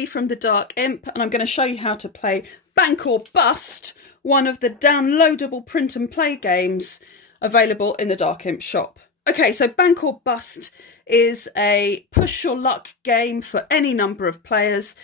Ellie from the Dark Imp, and I'm going to show you how to play Bank or Bust, one of the downloadable print and play games available in the Dark Imp shop. Okay, so Bank or Bust is a push your luck game for any number of players.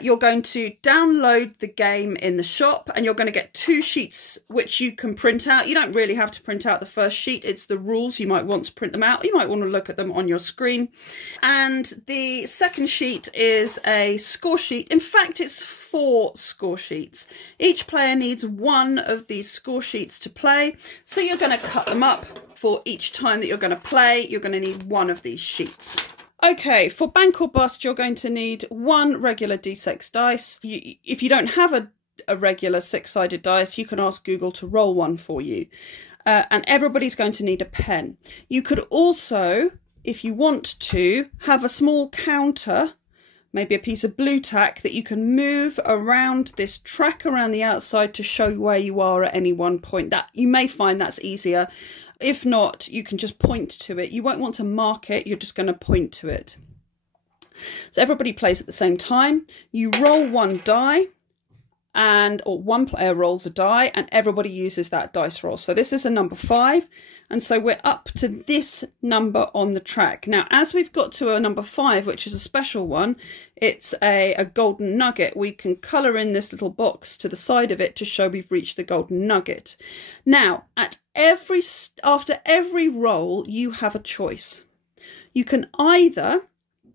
You're going to download the game in the shop, and you're going to get 2 sheets which you can print out. You don't really have to print out the first sheet. It's the rules. You might want to print them out. You might want to look at them on your screen. And the second sheet is a score sheet. In fact, it's 4 score sheets. Each player needs 1 of these score sheets to play. So you're going to cut them up. For each time that you're going to play, you're going to need 1 of these sheets. Okay, for Bank or Bust, you're going to need 1 regular D6 dice. If you don't have a regular 6-sided dice, you can ask Google to roll one for you. And everybody's going to need a pen. You could also, if you want to, have a small counter, maybe a piece of blue tack, that you can move around this track around the outside to show where you are at any one point. That you may find that's easier. If not, you can just point to it. You won't want to mark it, you're just going to point to it. So everybody plays at the same time. You roll 1 die, or one player rolls a die, and everybody uses that dice roll. So this is a number 5, and so we're up to this number on the track. Now, as we've got to a number 5, which is a special one, it's a golden nugget. We can colour in this little box to the side of it to show we've reached the golden nugget. Now, after every roll, you have a choice. You can either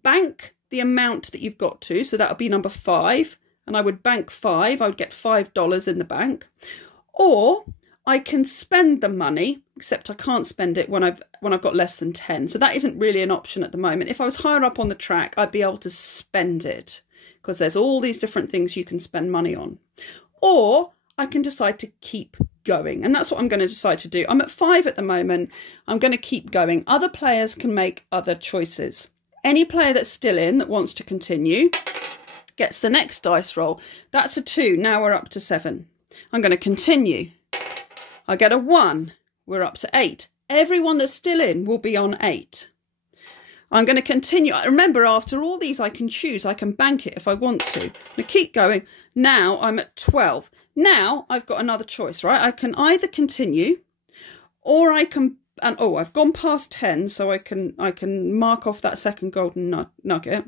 bank the amount that you've got to, so that would be number 5, and I would bank 5, I would get $5 in the bank, or I can spend the money, except I can't spend it when I've got less than 10. So that isn't really an option at the moment. If I was higher up on the track, I'd be able to spend it, because there's all these different things you can spend money on. Or I can decide to keep going, and that's what I'm going to decide to do. I'm at 5 at the moment. I'm going to keep going. Other players can make other choices. Any player that's still in that wants to continue gets the next dice roll. That's a 2. Now we're up to 7. I'm going to continue. I get a 1. We're up to 8. Everyone that's still in will be on 8. I'm going to continue. Remember, after all these, I can choose. I can bank it if I want to. I'm going to keep going. Now I'm at 12. Now I've got another choice, right? I can either continue, or I can, and oh, I've gone past 10, so I can mark off that second golden nugget.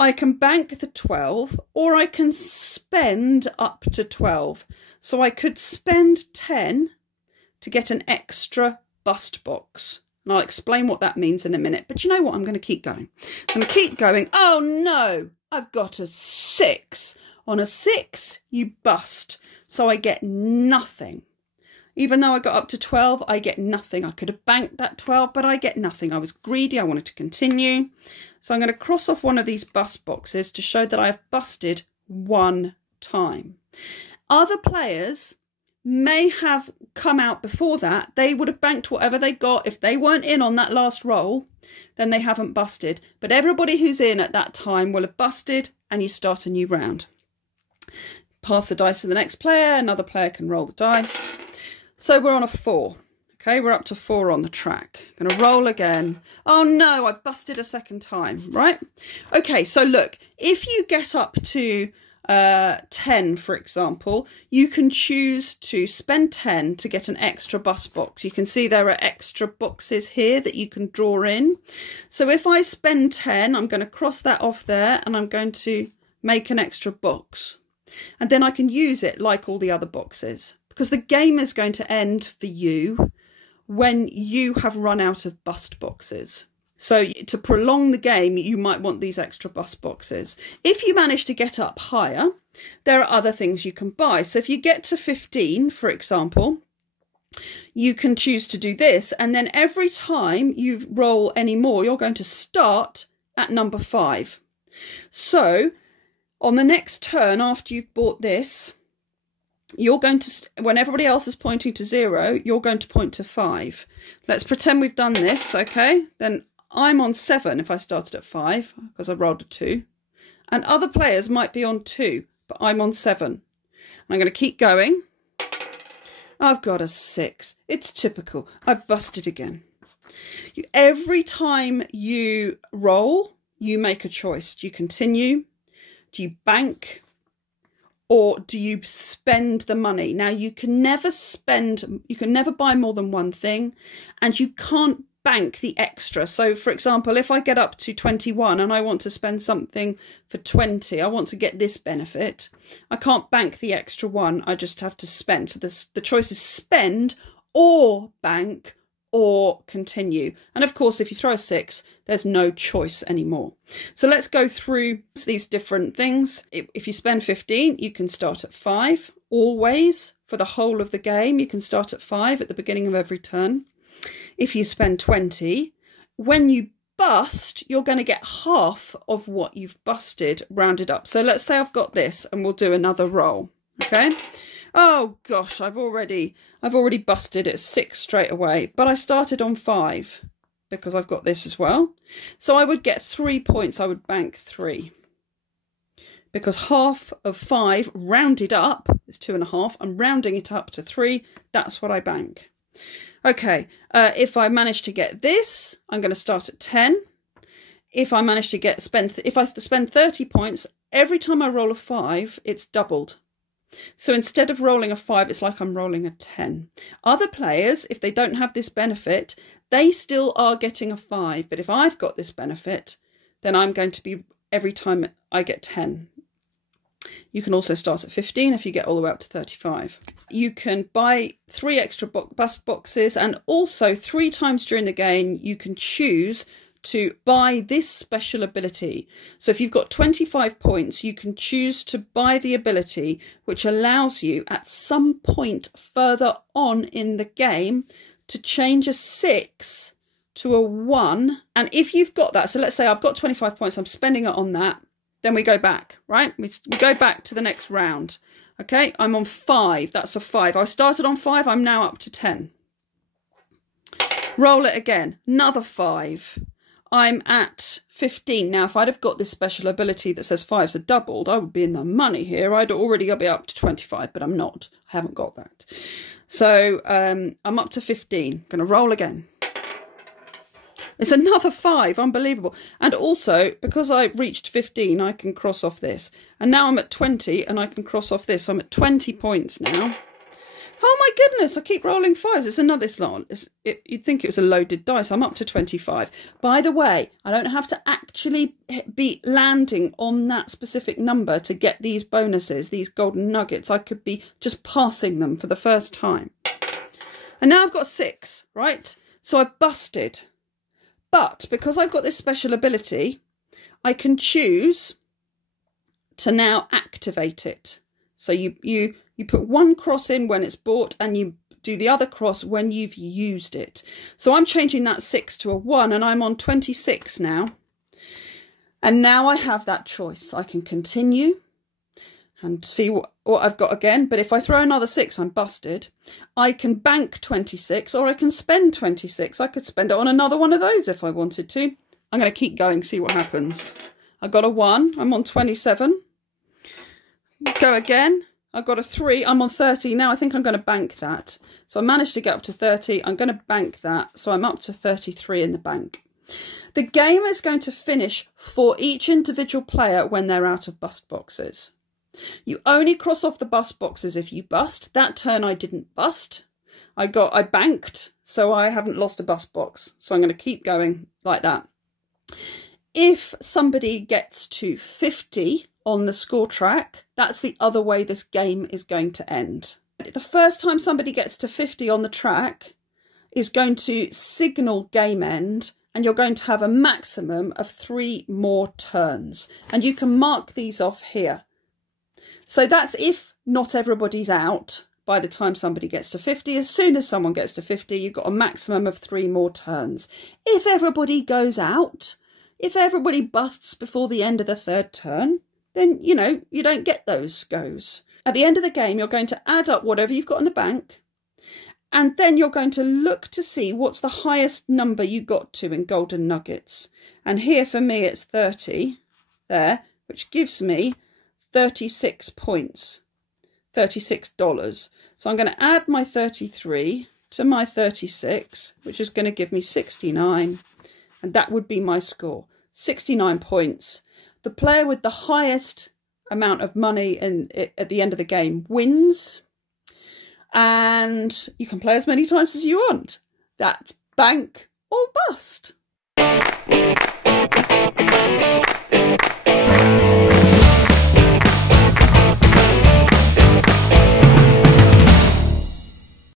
I can bank the 12, or I can spend up to 12. So I could spend 10 to get an extra bust box. And I'll explain what that means in a minute. But you know what? I'm going to keep going. I'm going to keep going. Oh no, I've got a 6. On a 6, you bust. So I get nothing. Even though I got up to 12, I get nothing. I could have banked that 12, but I get nothing. I was greedy. I wanted to continue. So I'm going to cross off one of these bust boxes to show that I've busted 1 time. Other players may have come out before that. They would have banked whatever they got. If they weren't in on that last roll, then they haven't busted. But everybody who's in at that time will have busted, and you start a new round. Pass the dice to the next player. Another player can roll the dice. So we're on a 4. Okay, we're up to 4 on the track. Going to roll again. Oh no, I busted a second time, right? Okay, so look, if you get up to 10, for example, you can choose to spend 10 to get an extra bust box. You can see there are extra boxes here that you can draw in. So if I spend 10, I'm going to cross that off there, and I'm going to make an extra box. And then I can use it like all the other boxes, because the game is going to end for you when you have run out of bust boxes. So to prolong the game, you might want these extra bust boxes. If you manage to get up higher, there are other things you can buy. So if you get to 15, for example, you can choose to do this. And then every time you roll any more, you're going to start at number 5. So on the next turn after you've bought this, you're going to, when everybody else is pointing to 0, you're going to point to 5. Let's pretend we've done this, okay? Then I'm on 7 if I started at 5, because I rolled a 2. And other players might be on 2, but I'm on 7. And I'm going to keep going. I've got a 6. It's typical. I've busted again. Every time you roll, you make a choice. Do you continue? Do you bank? Or do you spend the money? Now, you can never buy more than one thing, and you can't bank the extra. So, for example, if I get up to 21 and I want to spend something for 20, I want to get this benefit, I can't bank the extra one, I just have to spend. So the choice is spend or bank or continue. And of course, if you throw a 6, there's no choice anymore. So let's go through these different things. If you spend 15, you can start at 5. Always, for the whole of the game, you can start at 5 at the beginning of every turn. If you spend 20, when you bust, you're going to get half of what you've busted rounded up. So let's say I've got this, and we'll do another roll. Okay. Oh gosh, I've already busted it 6 straight away, but I started on 5 because I've got this as well. So I would get 3 points. I would bank 3 because half of 5 rounded up is 2.5. I'm rounding it up to 3. That's what I bank. Okay. If I manage to get this, I'm going to start at 10. If I manage to if I spend 30 points, every time I roll a 5, it's doubled. So instead of rolling a 5, it's like I'm rolling a 10. Other players, if they don't have this benefit, they still are getting a 5. But if I've got this benefit, then I'm going to be, every time I get 10. You can also start at 15 if you get all the way up to 35. You can buy 3 extra bust boxes, and also 3 times during the game, you can choose to buy this special ability. So if you've got 25 points, you can choose to buy the ability which allows you at some point further on in the game to change a 6 to a 1. And if you've got that, so let's say I've got 25 points, I'm spending it on that, then we go back, right? We go back to the next round. Okay, I'm on 5. That's a 5. I started on 5. I'm now up to 10. Roll it again. Another 5. I'm at 15. Now, if I'd have got this special ability that says 5s are doubled, I would be in the money here. I'd already be up to 25, but I'm not. I haven't got that. So I'm up to 15. Going to roll again. It's another 5. Unbelievable. And also, because I reached 15, I can cross off this. And now I'm at 20, and I can cross off this. So I'm at 20 points now. Oh my goodness, I keep rolling 5s. It's another slot. You'd think it was a loaded dice. I'm up to 25. By the way, I don't have to actually be landing on that specific number to get these bonuses, these golden nuggets. I could be just passing them for the first time. And now I've got 6, right? So I've busted. But because I've got this special ability, I can choose to now activate it. So you put 1 cross in when it's bought, and you do the other cross when you've used it. So I'm changing that 6 to a 1, and I'm on 26 now. And now I have that choice. I can continue and see what I've got again. But if I throw another 6, I'm busted. I can bank 26, or I can spend 26. I could spend it on another one of those if I wanted to. I'm going to keep going, see what happens. I got a 1. I'm on 27. Go again. I've got a 3. I'm on 30 now. I think I'm going to bank that. So I managed to get up to 30. I'm going to bank that. So I'm up to 33 in the bank. The game is going to finish for each individual player when they're out of bust boxes. You only cross off the bust boxes if you bust. That turn I didn't bust. I banked, so I haven't lost a bust box. So I'm going to keep going like that. If somebody gets to 50 on the score track, that's the other way this game is going to end. The first time somebody gets to 50 on the track is going to signal game end, and you're going to have a maximum of 3 more turns. And you can mark these off here. So that's if not everybody's out by the time somebody gets to 50. As soon as someone gets to 50, you've got a maximum of 3 more turns. If everybody goes out, if everybody busts before the end of the 3rd turn, then, you know, you don't get those goes. At the end of the game, you're going to add up whatever you've got in the bank, and then you're going to look to see what's the highest number you got to in golden nuggets. And here for me, it's 30 there, which gives me 36 points, $36. So I'm going to add my 33 to my 36, which is going to give me 69. And that would be my score, 69 points. The player with the highest amount of money at the end of the game wins. And you can play as many times as you want. That's bank or bust.